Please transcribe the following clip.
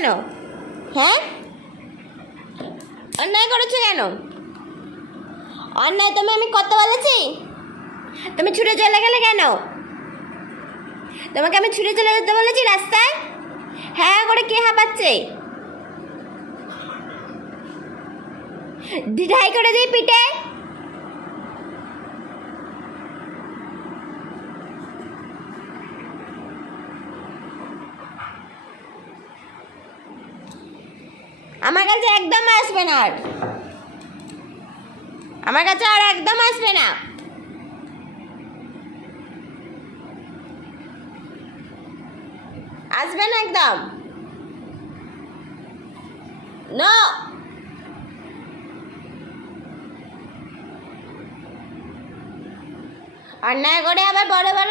কেন? হ্যাঁ, অন্যায় করেছো কেন? অন্যায় আমি করতে বলেছি? তুমি ছুটে চলে গেলে কেন? তোমাকে আমি ছুটে চলে যেতে বলেছি রাস্তায়? হ্যাঁ করে কে হাঁপাচ্ছে? ঢিঢাই করে দিই পিঠে। আমার কাছে একদম আসবে না, আর আমার কাছে আর একদম আসবে না। আসবে না একদম। নো। অন্যায় করে আবার বড় বড়